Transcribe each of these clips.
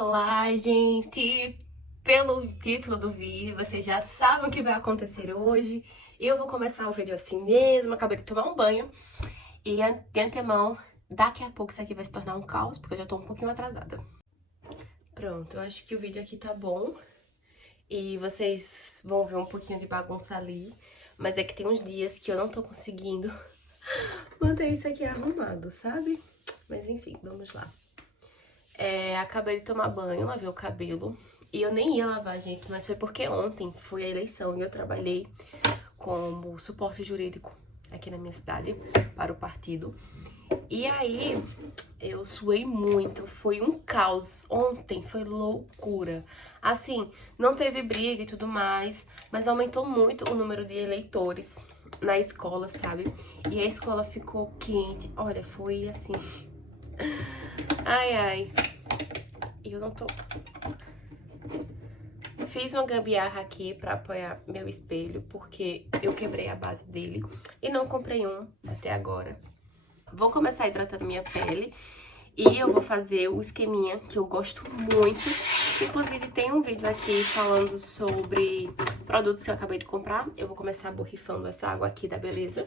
Olá, gente! Pelo título do vídeo, vocês já sabem o que vai acontecer hoje. Eu vou começar o vídeo assim mesmo, acabei de tomar um banho. E de antemão, daqui a pouco isso aqui vai se tornar um caos, porque eu já tô um pouquinho atrasada. Pronto, eu acho que o vídeo aqui tá bom. E vocês vão ver um pouquinho de bagunça ali. Mas é que tem uns dias que eu não tô conseguindo manter isso aqui arrumado, sabe? Mas enfim, vamos lá. Acabei de tomar banho, lavei o cabelo. E eu nem ia lavar, gente, mas foi porque ontem foi a eleição e eu trabalhei como suporte jurídico aqui na minha cidade para o partido. E aí eu suei muito, foi um caos. Ontem foi loucura. Assim, não teve briga e tudo mais, mas aumentou muito o número de eleitores na escola, sabe? E a escola ficou quente. Olha, foi assim. Ai, ai. Eu não tô... Fiz uma gambiarra aqui pra apoiar meu espelho, porque eu quebrei a base dele e não comprei um até agora. Vou começar hidratando minha pele e eu vou fazer o esqueminha que eu gosto muito. Inclusive tem um vídeo aqui falando sobre produtos que eu acabei de comprar. Eu vou começar borrifando essa água aqui da Beleza,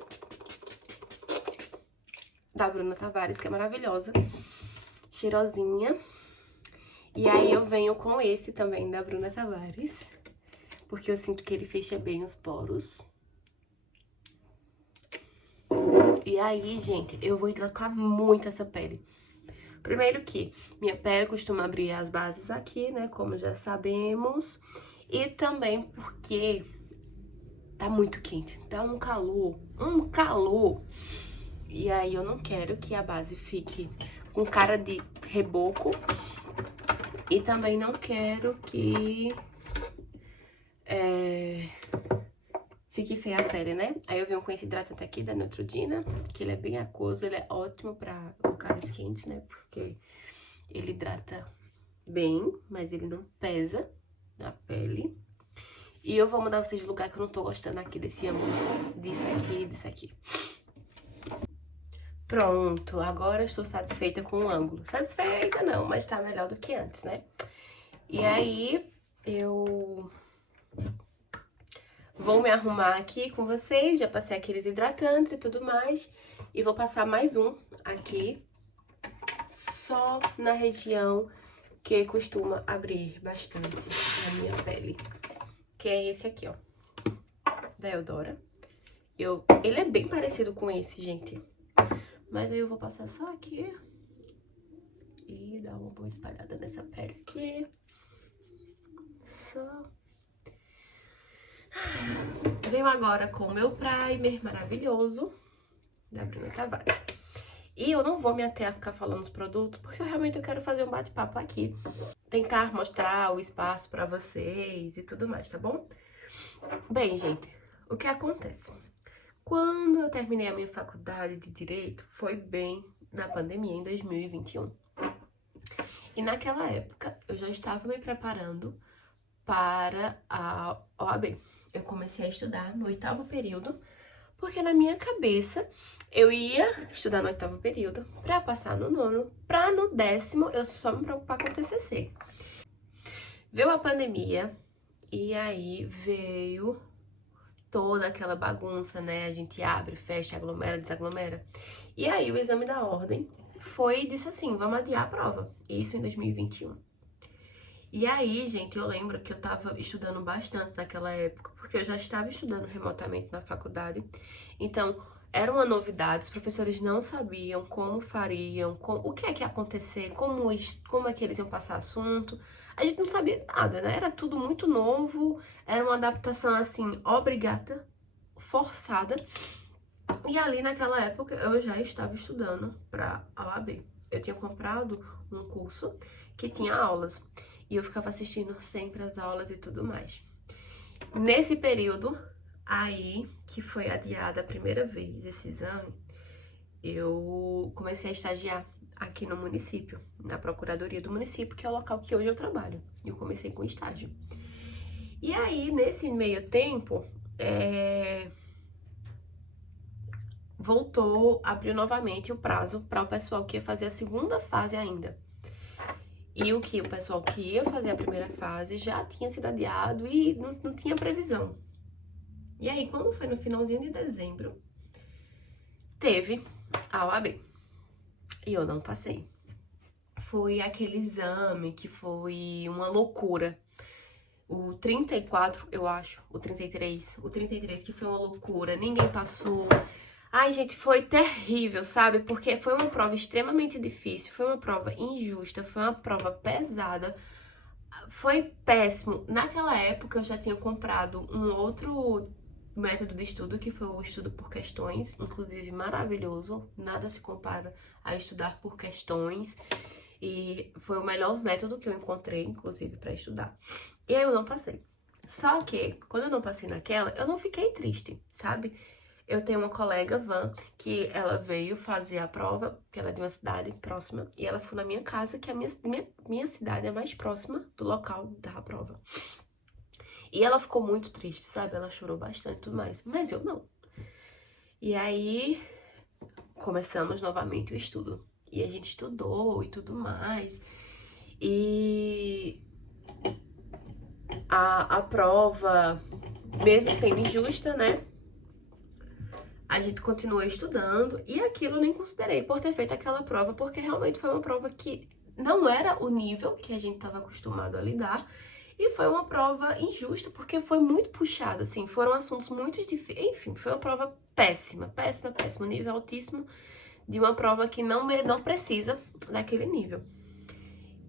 da Bruna Tavares, que é maravilhosa, cheirosinha. E aí eu venho com esse também da Bruna Tavares, porque eu sinto que ele fecha bem os poros. E aí, gente, eu vou hidratar muito essa pele. Primeiro que minha pele costuma abrir as bases aqui, né, como já sabemos. E também porque tá muito quente, tá um calor, um calor. E aí eu não quero que a base fique com cara de reboco. E também não quero que fique feia a pele, né? Aí eu venho com esse hidratante aqui da Neutrogena, que ele é bem aquoso, ele é ótimo pra locais quentes, né? Porque ele hidrata bem, mas ele não pesa na pele. E eu vou mandar vocês de lugar que eu não tô gostando aqui desse ângulo, disso aqui e disso aqui. Pronto, agora eu estou satisfeita com o ângulo. Satisfeita não, mas tá melhor do que antes, né? E aí, eu vou me arrumar aqui com vocês, já passei aqueles hidratantes e tudo mais. E vou passar mais um aqui, só na região que costuma abrir bastante na minha pele. Que é esse aqui, ó, da Eudora. Ele é bem parecido com esse, gente. Mas aí eu vou passar só aqui e dar uma boa espalhada nessa pele aqui. Só. Venho agora com o meu primer maravilhoso da Bruna Tavares. E eu não vou me ater a ficar falando os produtos, porque eu realmente quero fazer um bate-papo aqui. Tentar mostrar o espaço pra vocês e tudo mais, tá bom? Bem, gente, o que acontece? Quando eu terminei a minha faculdade de Direito, foi bem na pandemia, em 2021. E naquela época, eu já estava me preparando para a OAB. Eu comecei a estudar no 8º período, porque na minha cabeça eu ia estudar no 8º período para passar no 9º, para no 10º eu só me preocupar com o TCC. Veio a pandemia e aí veio toda aquela bagunça, né? A gente abre, fecha, aglomera, desaglomera. E aí o exame da ordem foi e disse assim, vamos adiar a prova. Isso em 2021. E aí, gente, eu lembro que eu tava estudando bastante naquela época, porque eu já estava estudando remotamente na faculdade. Então, era uma novidade, os professores não sabiam como fariam, o que é que ia acontecer, como é que eles iam passar assunto. A gente não sabia nada, né? Era tudo muito novo, era uma adaptação, assim, obrigada, forçada. E ali, naquela época, eu já estava estudando pra a OAB. Eu tinha comprado um curso que tinha aulas. E eu ficava assistindo sempre as aulas e tudo mais. Nesse período, aí, que foi adiada a primeira vez esse exame, eu comecei a estagiar aqui no município, na procuradoria do município, que é o local que hoje eu trabalho. E eu comecei com estágio. E aí, nesse meio tempo, abriu novamente o prazo para o pessoal que ia fazer a segunda fase ainda. E o pessoal que ia fazer a primeira fase já tinha sido adiado e não tinha previsão. E aí, quando foi no finalzinho de dezembro, teve a OAB. E eu não passei. Foi aquele exame que foi uma loucura. O 34, eu acho, o 33 que foi uma loucura, ninguém passou. Ai, gente, foi terrível, sabe? Porque foi uma prova extremamente difícil, foi uma prova injusta, foi uma prova pesada, foi péssimo. Naquela época eu já tinha comprado um outro método de estudo, que foi o estudo por questões, inclusive maravilhoso, nada se compara a estudar por questões. E foi o melhor método que eu encontrei, inclusive, para estudar. E aí eu não passei. Só que, quando eu não passei naquela, eu não fiquei triste, sabe? Eu tenho uma colega, Van, que ela veio fazer a prova, que ela é de uma cidade próxima, e ela foi na minha casa, que a minha cidade é mais próxima do local da prova. E ela ficou muito triste, sabe? Ela chorou bastante e tudo mais, mas eu não. E aí, começamos novamente o estudo. E a gente estudou e tudo mais. E a prova, mesmo sendo injusta, né? A gente continuou estudando e aquilo eu nem considerei por ter feito aquela prova, porque realmente foi uma prova que não era o nível que a gente estava acostumado a lidar. E foi uma prova injusta, porque foi muito puxada, assim, foram assuntos muito difíceis. Enfim, foi uma prova péssima, péssima, péssima, nível altíssimo de uma prova que não precisa daquele nível.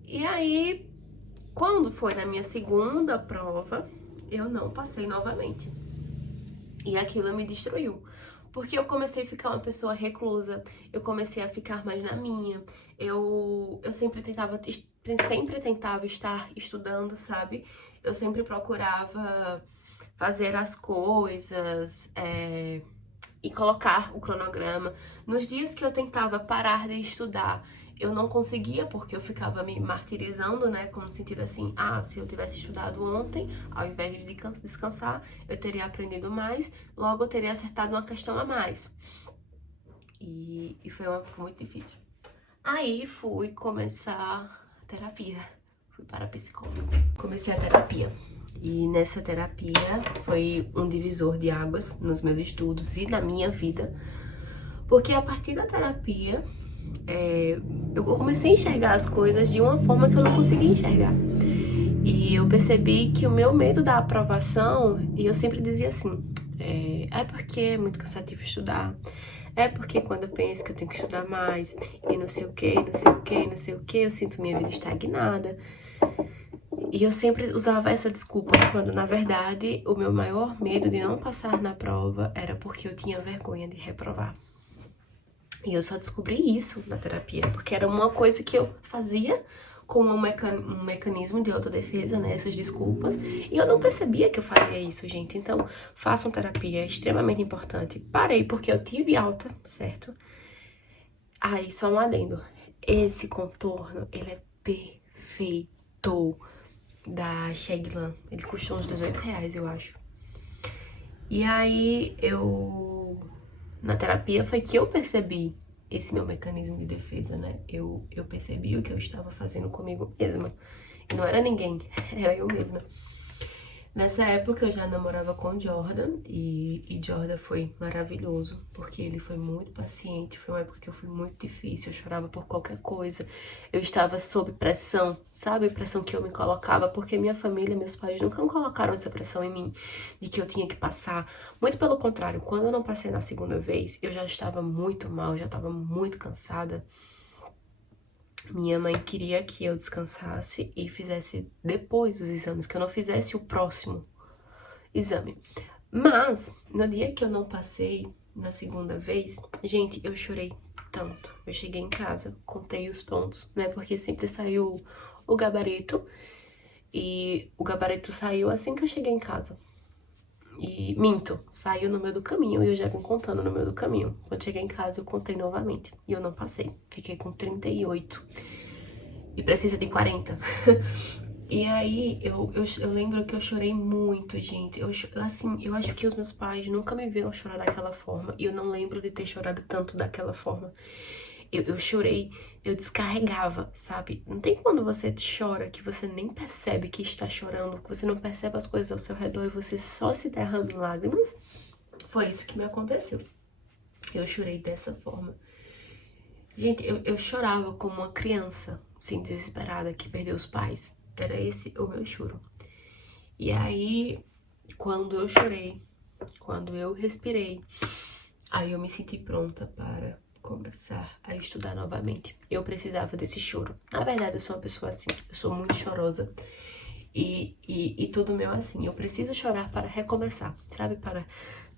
E aí, quando foi na minha segunda prova, eu não passei novamente. E aquilo me destruiu. Porque eu comecei a ficar uma pessoa reclusa, eu comecei a ficar mais na minha, eu sempre tentava estar estudando, sabe? Eu sempre procurava fazer as coisas, e colocar o cronograma. Nos dias que eu tentava parar de estudar, eu não conseguia, porque eu ficava me martirizando, né? Como no sentido assim, se eu tivesse estudado ontem, ao invés de descansar, eu teria aprendido mais, logo eu teria acertado uma questão a mais. E foi uma época muito difícil. Aí fui começar terapia. Fui para a psicóloga. Comecei a terapia. E nessa terapia foi um divisor de águas nos meus estudos e na minha vida. Porque a partir da terapia, eu comecei a enxergar as coisas de uma forma que eu não conseguia enxergar. E eu percebi que o meu medo da aprovação, e eu sempre dizia assim, é porque é muito cansativo estudar, é porque quando eu penso que eu tenho que estudar mais, e não sei o que, não sei o que, não sei o que, eu sinto minha vida estagnada. E eu sempre usava essa desculpa, quando na verdade o meu maior medo de não passar na prova era porque eu tinha vergonha de reprovar. E eu só descobri isso na terapia, porque era uma coisa que eu fazia com um mecanismo de autodefesa, né, essas desculpas, e eu não percebia que eu fazia isso, gente. Então, façam terapia, é extremamente importante. Parei porque eu tive alta, certo? Aí, só um adendo. Esse contorno, ele é perfeito, da Sheglan. Ele custou uns R$18, eu acho. E aí, na terapia foi que eu percebi esse meu mecanismo de defesa, né? Eu percebi o que eu estava fazendo comigo mesma. E não era ninguém, era eu mesma. Nessa época eu já namorava com Jordan e Jordan foi maravilhoso, porque ele foi muito paciente, foi uma época que eu fui muito difícil, eu chorava por qualquer coisa, eu estava sob pressão, sabe? Pressão que eu me colocava, porque minha família, meus pais nunca colocaram essa pressão em mim, de que eu tinha que passar. Muito pelo contrário, quando eu não passei na segunda vez, eu já estava muito mal, já estava muito cansada. Minha mãe queria que eu descansasse e fizesse depois os exames, que eu não fizesse o próximo exame. Mas, no dia que eu não passei, na segunda vez, gente, eu chorei tanto. Eu cheguei em casa, contei os pontos, né? Porque sempre saiu o gabarito. E o gabarito saiu assim que eu cheguei em casa. E minto, saiu no meio do caminho e eu já vim contando no meio do caminho. Quando cheguei em casa, eu contei novamente. E eu não passei. Fiquei com 38. E precisa de 40. E aí, eu lembro que eu chorei muito, gente. Eu acho que os meus pais nunca me viram chorar daquela forma. E eu não lembro de ter chorado tanto daquela forma. Eu chorei, eu descarregava, sabe? Não tem quando você chora que você nem percebe que está chorando, que você não percebe as coisas ao seu redor e você só se derrama em lágrimas? Foi isso que me aconteceu. Eu chorei dessa forma. Gente, eu chorava como uma criança, assim, desesperada, que perdeu os pais. Era esse o meu choro. E aí, quando eu chorei, quando eu respirei, aí eu me senti pronta para começar a estudar novamente. Eu precisava desse choro. Na verdade, eu sou uma pessoa assim, eu sou muito chorosa. E tudo meu é assim, eu preciso chorar para recomeçar, sabe? Para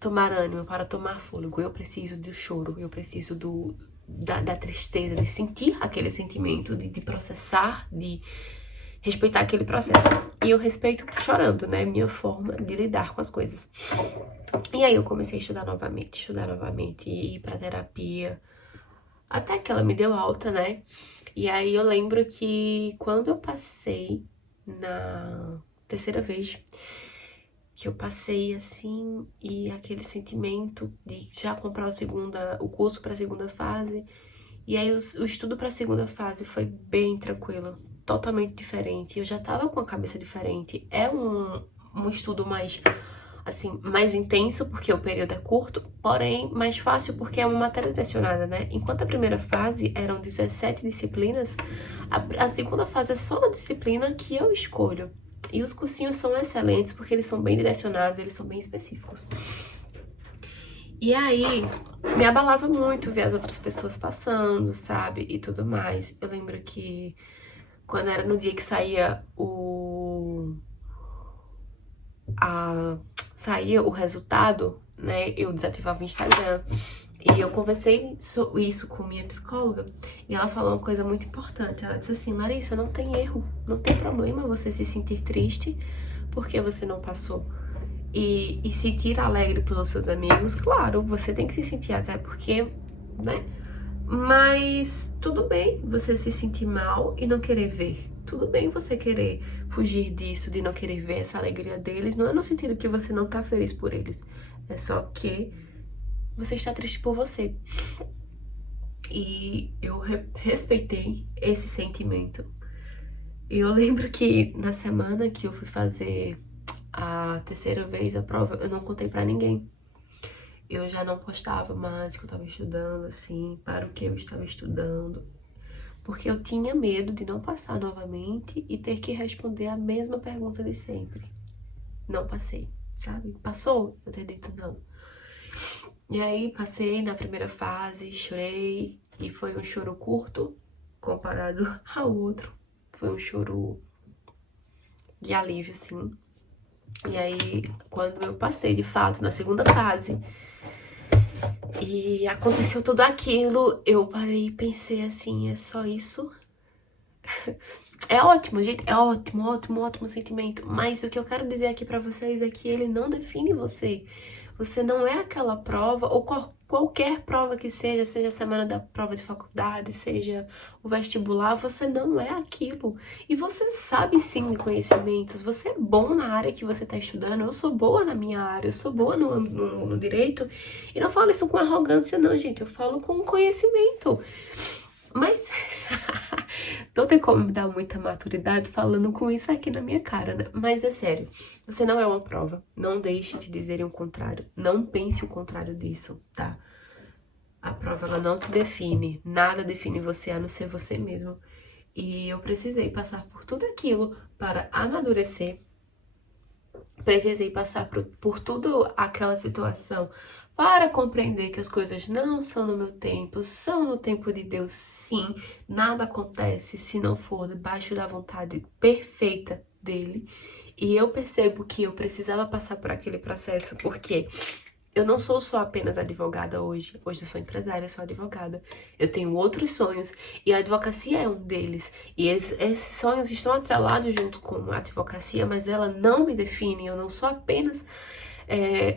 tomar ânimo, para tomar fôlego. Eu preciso do choro, eu preciso da tristeza, de sentir aquele sentimento, de processar, de respeitar aquele processo. E eu respeito chorando, né? Minha forma de lidar com as coisas. E aí eu comecei a estudar novamente, ir pra terapia. Até que ela me deu alta, né? E aí eu lembro que quando eu passei na terceira vez, que eu passei assim, e aquele sentimento de já comprar o curso pra segunda fase. E aí o estudo pra segunda fase foi bem tranquilo, totalmente diferente. Eu já tava com a cabeça diferente. É um estudo mais, assim, mais intenso, porque o período é curto, porém mais fácil porque é uma matéria direcionada, né? Enquanto a primeira fase eram 17 disciplinas, a segunda fase é só uma disciplina que eu escolho. E os cursinhos são excelentes porque eles são bem direcionados, eles são bem específicos. E aí, me abalava muito ver as outras pessoas passando, sabe? E tudo mais. Eu lembro que quando era no dia que saía saía o resultado, né? Eu desativava o Instagram. E eu conversei isso com minha psicóloga e ela falou uma coisa muito importante. Ela disse assim: Larissa, não tem erro, não tem problema você se sentir triste porque você não passou. E sentir alegre pelos seus amigos, claro, você tem que se sentir, até porque, né? Mas tudo bem você se sentir mal e não querer ver. Tudo bem você querer fugir disso, de não querer ver essa alegria deles. Não é no sentido que você não tá feliz por eles. É só que você está triste por você. E eu respeitei esse sentimento. E eu lembro que na semana que eu fui fazer a terceira vez a prova, eu não contei pra ninguém. Eu já não postava mais que eu tava estudando, assim, para o que eu estava estudando. Porque eu tinha medo de não passar novamente e ter que responder a mesma pergunta de sempre. Não passei, sabe? Passou? Eu ter dito não. E aí passei na primeira fase, chorei, e foi um choro curto comparado ao outro. Foi um choro de alívio, assim. E aí, quando eu passei, de fato, na segunda fase, e aconteceu tudo aquilo, eu parei e pensei assim, é só isso? É ótimo, gente, é ótimo, ótimo, ótimo sentimento. Mas o que eu quero dizer aqui pra vocês é que ele não define você. Você não é aquela prova, ou qualquer prova que seja a semana da prova de faculdade, seja o vestibular, você não é aquilo. E você sabe sim de conhecimentos, você é bom na área que você está estudando, eu sou boa na minha área, eu sou boa no direito. E não falo isso com arrogância não, gente, eu falo com conhecimento. Mas não tem como me dar muita maturidade falando com isso aqui na minha cara, né? Mas é sério, você não é uma prova. Não deixe de dizerem o contrário. Não pense o contrário disso, tá? A prova, ela não te define. Nada define você, a não ser você mesmo. E eu precisei passar por tudo aquilo para amadurecer. Precisei passar por tudo aquela situação para compreender que as coisas não são no meu tempo, são no tempo de Deus, sim. Nada acontece se não for debaixo da vontade perfeita dele. E eu percebo que eu precisava passar por aquele processo, porque eu não sou só apenas advogada hoje. Hoje eu sou empresária, eu sou advogada. Eu tenho outros sonhos e a advocacia é um deles. E esses sonhos estão atrelados junto com a advocacia, mas ela não me define. Eu não sou apenas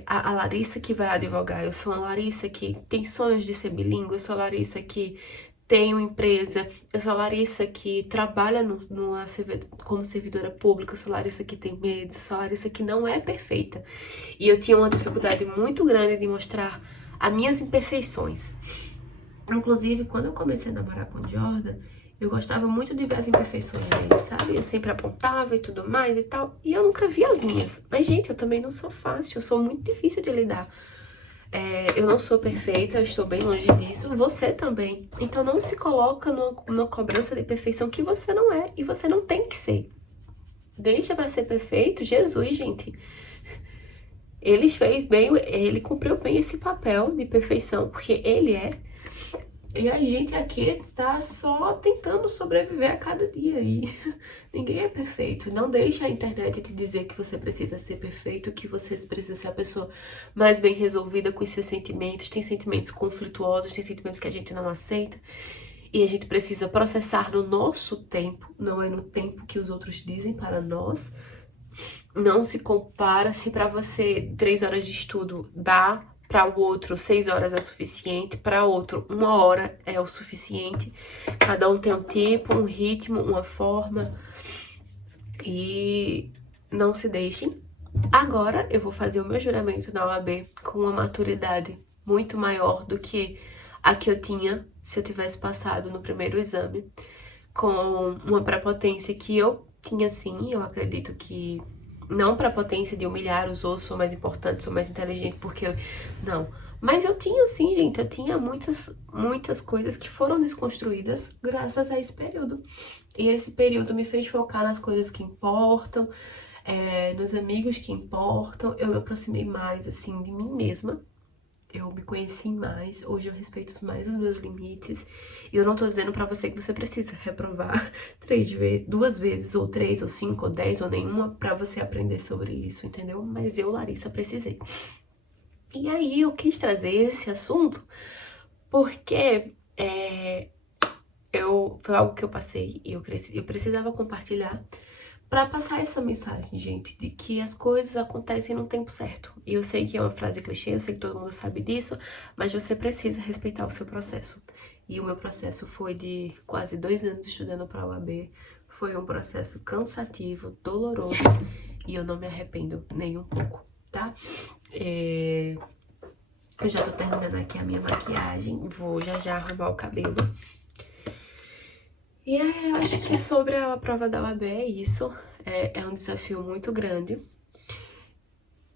a Larissa que vai advogar. Eu sou a Larissa que tem sonhos de ser bilíngue. Eu sou a Larissa que tem uma empresa. Eu sou a Larissa que trabalha como servidora pública. Eu sou a Larissa que tem medo. Eu sou a Larissa que não é perfeita. E eu tinha uma dificuldade muito grande de mostrar as minhas imperfeições. Inclusive, quando eu comecei a namorar com o Jordan, eu gostava muito de ver as imperfeições dele, sabe? Eu sempre apontava e tudo mais e tal, e eu nunca via as minhas. Mas, gente, eu também não sou fácil, eu sou muito difícil de lidar. Eu não sou perfeita, eu estou bem longe disso, você também. Então não se coloca numa cobrança de perfeição que você não é e você não tem que ser. Deixa pra ser perfeito, Jesus, gente. Ele fez bem, ele cumpriu bem esse papel de perfeição, porque ele é. E a gente aqui tá só tentando sobreviver a cada dia e ninguém é perfeito. Não deixe a internet te dizer que você precisa ser perfeito, que você precisa ser a pessoa mais bem resolvida com os seus sentimentos. Tem sentimentos conflituosos, tem sentimentos que a gente não aceita. E a gente precisa processar no nosso tempo, não é no tempo que os outros dizem para nós. Não se compara se para você 3 horas de estudo dá, para o outro 6 horas é suficiente, para outro 1 hora é o suficiente. Cada um tem um tipo, um ritmo, uma forma. E não se deixe. Agora eu vou fazer o meu juramento na OAB com uma maturidade muito maior do que a que eu tinha se eu tivesse passado no primeiro exame. Com uma prepotência que eu tinha sim, eu acredito que não prepotência de humilhar os outros, sou mais importante, sou mais inteligente, porque não. Mas eu tinha sim, gente, eu tinha muitas coisas que foram desconstruídas graças a esse período. E esse período me fez focar nas coisas que importam, nos amigos que importam. Eu me aproximei mais, assim, de mim mesma. Eu me conheci mais, hoje eu respeito mais os meus limites. E eu não tô dizendo pra você que você precisa reprovar 2 vezes, ou 3, ou 5, ou 10, ou nenhuma, pra você aprender sobre isso, entendeu? Mas eu, Larissa, precisei. E aí eu quis trazer esse assunto porque foi algo que eu passei e eu precisava compartilhar pra passar essa mensagem, gente, de que as coisas acontecem no tempo certo. E eu sei que é uma frase clichê, eu sei que todo mundo sabe disso, mas você precisa respeitar o seu processo. E o meu processo foi de quase 2 anos estudando pra UAB. Foi um processo cansativo, doloroso, e eu não me arrependo nem um pouco, tá? Eu já tô terminando aqui a minha maquiagem, vou já arrumar o cabelo. E eu acho que sobre a prova da UAB é isso. É um desafio muito grande.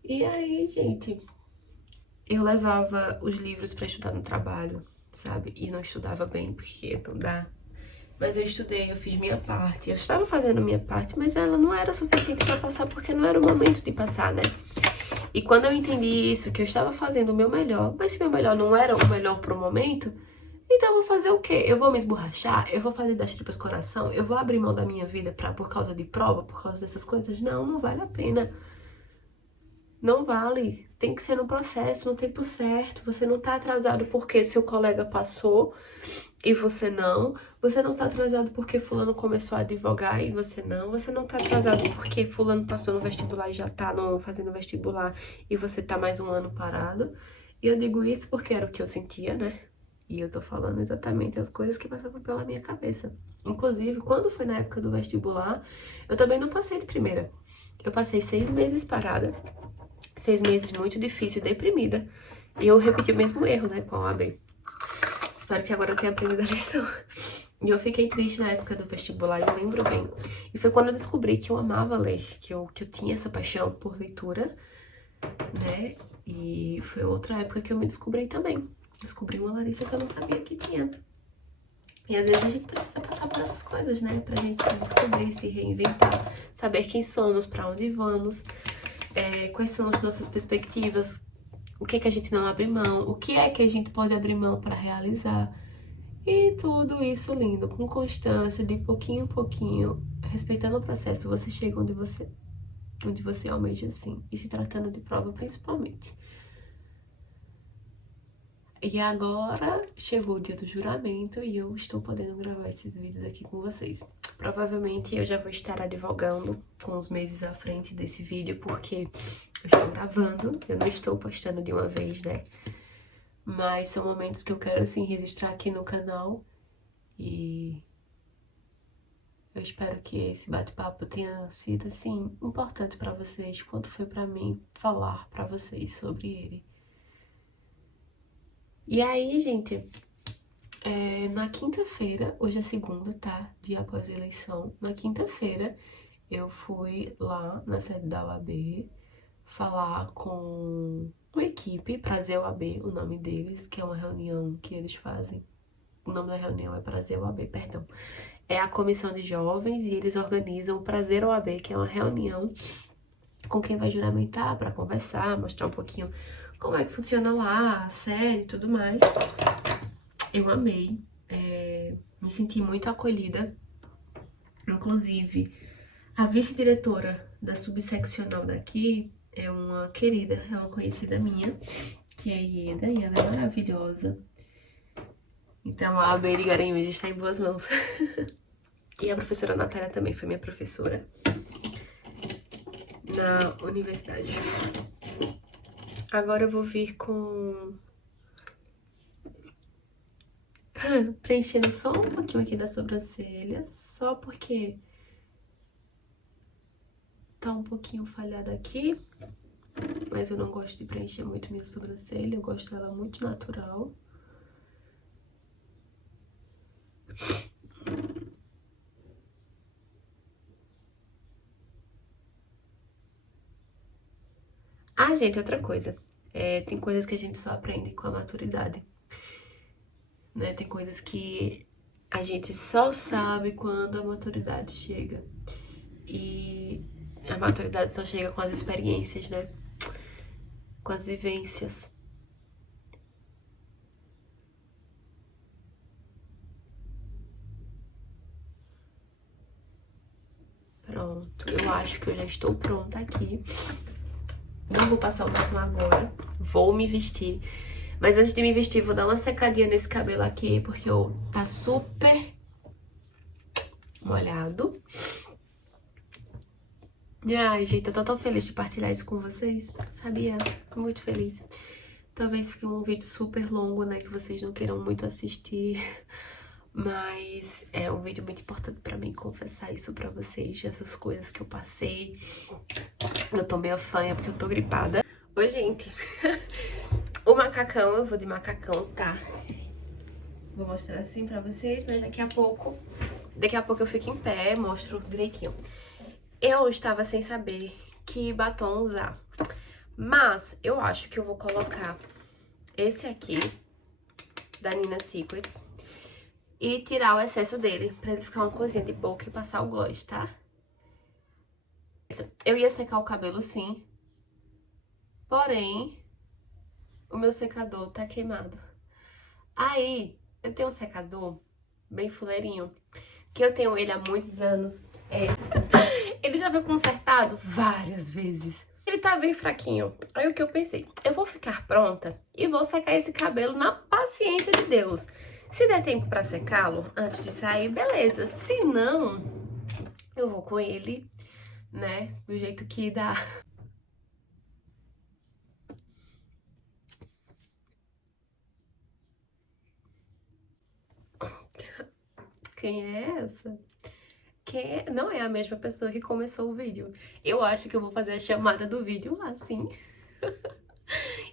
E aí, gente, eu levava os livros pra estudar no trabalho, sabe? E não estudava bem, porque não dá. Mas eu estudei, eu fiz minha parte. Eu estava fazendo minha parte, mas ela não era suficiente pra passar, porque não era o momento de passar, né? E quando eu entendi isso, que eu estava fazendo o meu melhor, mas se o meu melhor não era o melhor pro momento, então eu vou fazer o quê? Eu vou me esborrachar? Eu vou fazer das tripas coração? Eu vou abrir mão da minha vida por causa de prova, por causa dessas coisas? Não, não vale a pena. Não vale. Tem que ser no processo, no tempo certo. Você não tá atrasado porque seu colega passou e você não. Você não tá atrasado porque fulano começou a advogar e você não. Você não tá atrasado porque fulano passou no vestibular e já tá fazendo vestibular e você tá mais um ano parado. E eu digo isso porque era o que eu sentia, né? E eu tô falando exatamente as coisas que passavam pela minha cabeça. Inclusive, quando foi na época do vestibular, eu também não passei de primeira. Eu passei 6 meses parada. 6 meses muito difícil, deprimida. E eu repeti o mesmo erro, né, com a OAB. Espero que agora eu tenha aprendido a lição. E eu fiquei triste na época do vestibular, eu lembro bem. E foi quando eu descobri que eu amava ler, que eu tinha essa paixão por leitura, né? E foi outra época que eu me descobri também. Descobri uma Larissa que eu não sabia que tinha. E às vezes a gente precisa passar por essas coisas, né? Pra gente se descobrir, se reinventar, saber quem somos, pra onde vamos, quais são as nossas perspectivas, o que é que a gente não abre mão, o que é que a gente pode abrir mão pra realizar. E tudo isso lindo, com constância, de pouquinho em pouquinho, respeitando o processo, você chega onde você almeja, assim, e se tratando de prova principalmente. E agora chegou o dia do juramento e eu estou podendo gravar esses vídeos aqui com vocês. Provavelmente eu já vou estar advogando com os meses à frente desse vídeo, porque eu estou gravando, eu não estou postando de uma vez, né? Mas são momentos que eu quero, assim, registrar aqui no canal e eu espero que esse bate-papo tenha sido, assim, importante pra vocês, quanto foi pra mim falar pra vocês sobre ele. E aí, gente, Na quinta-feira, hoje é segunda, tá? Dia após a eleição. Na quinta-feira, eu fui lá na sede da OAB falar com uma equipe, Prazer OAB, o nome deles, que é uma reunião que eles fazem. O nome da reunião é Prazer OAB, perdão. É a comissão de jovens e eles organizam o Prazer OAB, que é uma reunião com quem vai juramentar para conversar, mostrar um pouquinho como é que funciona lá, a série e tudo mais. Eu amei, me senti muito acolhida. Inclusive, a vice-diretora da subseccional daqui é uma querida, é uma conhecida minha, que é a Ieda, e ela é maravilhosa. Então, a OAB de Garanhuns está em boas mãos. E a professora Natália também foi minha professora na universidade. Agora eu vou vir com... preenchendo só um pouquinho aqui da sobrancelha, só porque tá um pouquinho falhada aqui, mas eu não gosto de preencher muito minha sobrancelha, eu gosto dela muito natural. Ah, gente, outra coisa, tem coisas que a gente só aprende com a maturidade, né? Tem coisas que a gente só sabe quando a maturidade chega. E a maturidade só chega com as experiências, né? Com as vivências. Pronto, eu acho que eu já estou pronta aqui. Não vou passar o batom agora, vou me vestir. Mas antes de me vestir, vou dar uma secadinha nesse cabelo aqui, porque tá super molhado. Ai, gente, eu tô tão feliz de partilhar isso com vocês, sabia? Tô muito feliz. Talvez fique um vídeo super longo, né, que vocês não queiram muito assistir. Mas é um vídeo muito importante pra mim confessar isso pra vocês, essas coisas que eu passei. Eu tô meio fanha porque eu tô gripada. Oi, gente. O macacão, eu vou de macacão, tá? Vou mostrar assim pra vocês, mas daqui a pouco eu fico em pé, mostro direitinho. Eu estava sem saber que batom usar, mas eu acho que eu vou colocar esse aqui, da Nina Secrets, e tirar o excesso dele, pra ele ficar uma coisinha de boca e passar o gloss, tá? Eu ia secar o cabelo sim, porém, o meu secador tá queimado. Aí, eu tenho um secador bem fuleirinho, que eu tenho ele há muitos anos. Ele já foi consertado várias vezes. Ele tá bem fraquinho. Aí o que eu pensei? Eu vou ficar pronta e vou secar esse cabelo na paciência de Deus. Se der tempo pra secá-lo antes de sair, beleza. Se não, eu vou com ele, né, do jeito que dá. Quem é essa? Quem é? Não é a mesma pessoa que começou o vídeo. Eu acho que eu vou fazer a chamada do vídeo assim.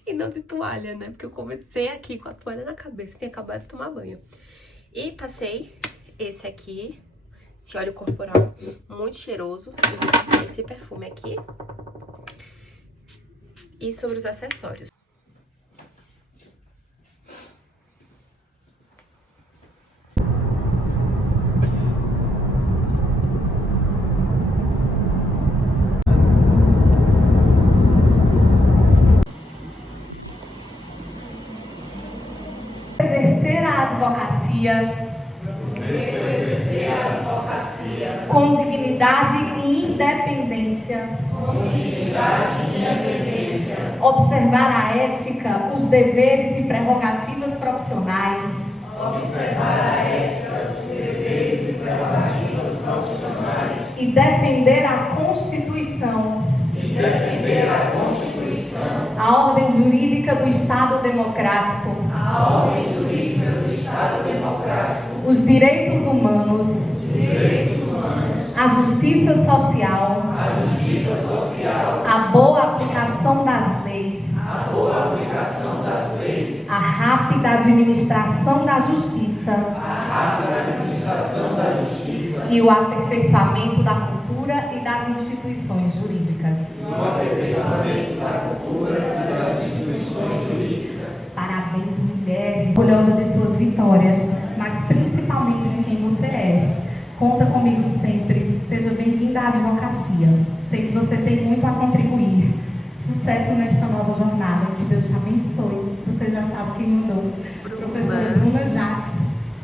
E não de toalha, né? Porque eu comecei aqui com a toalha na cabeça e tinha acabado de tomar banho. E passei esse aqui, esse óleo corporal muito cheiroso. E vou passar esse perfume aqui. E sobre os acessórios. Exercer a advocacia com dignidade e independência. Observar a ética, os deveres e prerrogativas profissionais. E defender a Constituição. A ordem jurídica do Estado Democrático. Os direitos humanos. A justiça social. A boa aplicação das leis. A rápida administração da justiça. e o aperfeiçoamento da cultura e das instituições jurídicas. Parabéns, mulheres, orgulhosa de suas vitórias, mas principalmente de quem você é. Conta comigo sempre. Seja bem-vinda à advocacia. Sei que você tem muito a contribuir. Sucesso nesta nova jornada. Que Deus te abençoe. Você já sabe quem mandou. Professora Bruna Jacques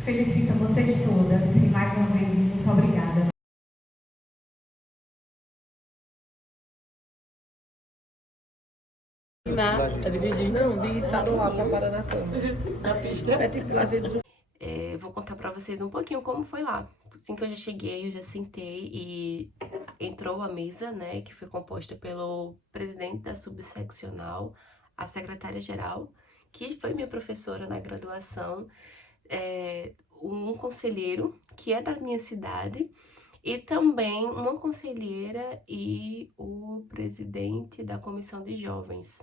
felicita vocês todas. E mais uma vez, muito obrigada. Não, de Saruá para Paranatama. Na pista é tipo lazer de... Vou contar pra vocês um pouquinho como foi lá. Assim que eu já cheguei, eu já sentei e entrou a mesa, né, que foi composta pelo presidente da subseccional, a secretária-geral, que foi minha professora na graduação, um conselheiro, que é da minha cidade, e também uma conselheira e o presidente da comissão de jovens.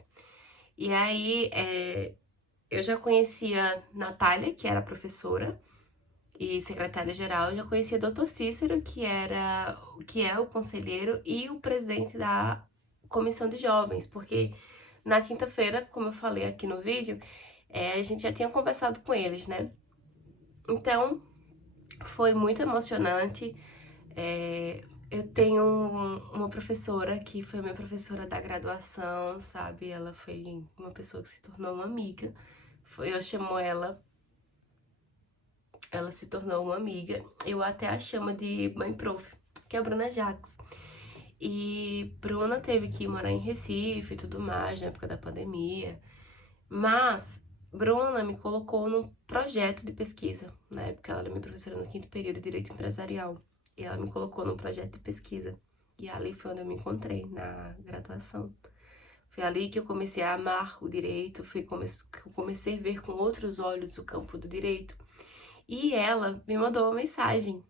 E aí, eu já conhecia Natália, que era professora e secretária-geral, eu já conhecia Dr. Cícero, que é o conselheiro e o presidente da comissão de jovens, porque na quinta-feira, como eu falei aqui no vídeo, a gente já tinha conversado com eles, né? Então, foi muito emocionante. Eu tenho uma professora que foi minha professora da graduação, sabe? Ela foi uma pessoa que se tornou uma amiga. Eu chamo ela se tornou uma amiga. Eu até a chamo de mãe prof, que é a Bruna Jacques. E Bruna teve que morar em Recife e tudo mais, na época da pandemia. Mas Bruna me colocou num projeto de pesquisa. Na época ela era minha professora no 5º período de Direito Empresarial. E ela me colocou num projeto de pesquisa. E ali foi onde eu me encontrei, na graduação. Foi ali que eu comecei a amar o direito, que eu comecei a ver com outros olhos o campo do direito. E ela me mandou uma mensagem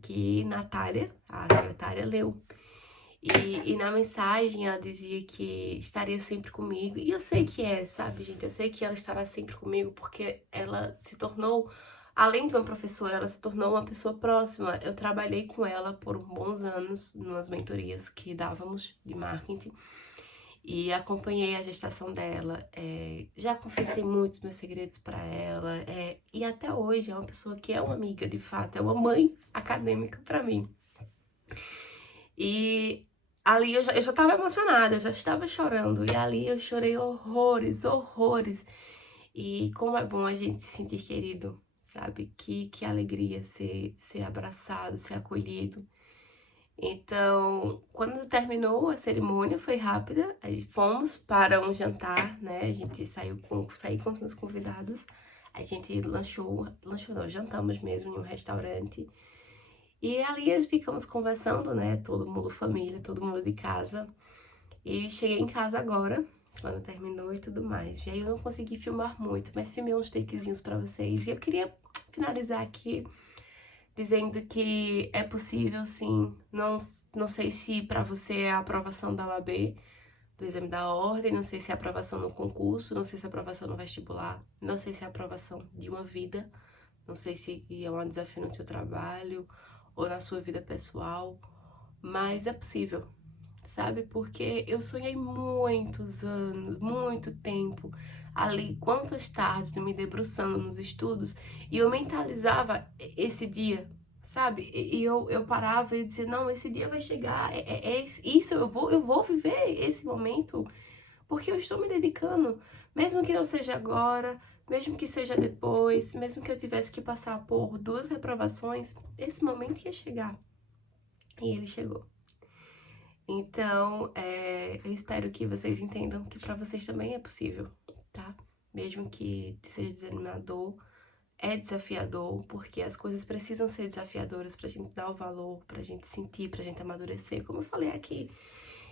que Natália, a secretária, leu. E na mensagem ela dizia que estaria sempre comigo. E eu sei que sabe, gente? Eu sei que ela estará sempre comigo porque ela se tornou, além de uma professora, ela se tornou uma pessoa próxima. Eu trabalhei com ela por bons anos nas mentorias que dávamos de marketing. E acompanhei a gestação dela, já confessei muitos meus segredos para ela, e até hoje é uma pessoa que é uma amiga, de fato, é uma mãe acadêmica para mim. E ali eu já estava emocionada, eu já estava chorando, e ali eu chorei horrores, horrores. E como é bom a gente se sentir querido, sabe? Que alegria ser abraçado, ser acolhido. Então, quando terminou a cerimônia, foi rápida, aí fomos para um jantar, né, a gente saí com os meus convidados, a gente jantamos mesmo em um restaurante, e ali ficamos conversando, né, todo mundo família, todo mundo de casa, e cheguei em casa agora, quando terminou e tudo mais, e aí eu não consegui filmar muito, mas filmei uns takezinhos pra vocês, e eu queria finalizar aqui dizendo que é possível, sim. Não sei se para você é a aprovação da OAB, do exame da ordem, não sei se é a aprovação no concurso, não sei se é a aprovação no vestibular, não sei se é a aprovação de uma vida, não sei se é um desafio no seu trabalho ou na sua vida pessoal, mas é possível, sabe? Porque eu sonhei muitos anos, muito tempo ali, quantas tardes me debruçando nos estudos, e eu mentalizava esse dia, sabe? E eu parava e dizia, não, esse dia vai chegar, isso, eu vou viver esse momento, porque eu estou me dedicando, mesmo que não seja agora, mesmo que seja depois, mesmo que eu tivesse que passar por 2 reprovações, esse momento ia chegar. E ele chegou. Então, eu espero que vocês entendam que para vocês também é possível, tá? Mesmo que seja desanimador, é desafiador, porque as coisas precisam ser desafiadoras pra gente dar o valor, pra gente sentir, pra gente amadurecer, como eu falei aqui.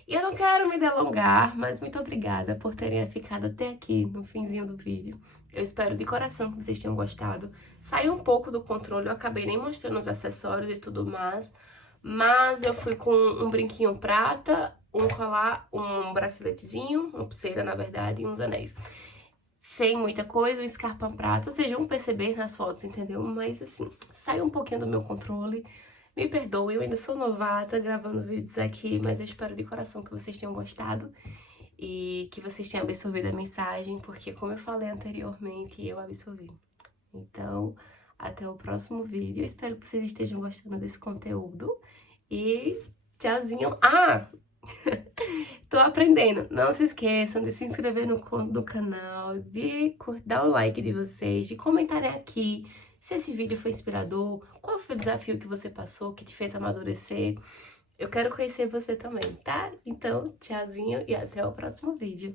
E eu não quero me delongar, mas muito obrigada por terem ficado até aqui no finzinho do vídeo. Eu espero de coração que vocês tenham gostado. Saiu um pouco do controle, eu acabei nem mostrando os acessórios e tudo mais, mas eu fui com um brinquinho prata, um colar, um braceletezinho, uma pulseira na verdade, e uns anéis. sem muita coisa, um Scarpa prata. Vocês vão perceber nas fotos, entendeu? Mas assim, sai um pouquinho do meu controle. Me perdoe, eu ainda sou novata gravando vídeos aqui, mas eu espero de coração que vocês tenham gostado e que vocês tenham absorvido a mensagem, porque como eu falei anteriormente, eu absorvi. Então, até o próximo vídeo. Eu espero que vocês estejam gostando desse conteúdo e tchauzinho. Ah! Tô aprendendo. Não se esqueçam de se inscrever no canal, de dar o like de vocês, de comentarem aqui se esse vídeo foi inspirador, qual foi o desafio que você passou, que te fez amadurecer. Eu quero conhecer você também, tá? Então, tchauzinho e até o próximo vídeo.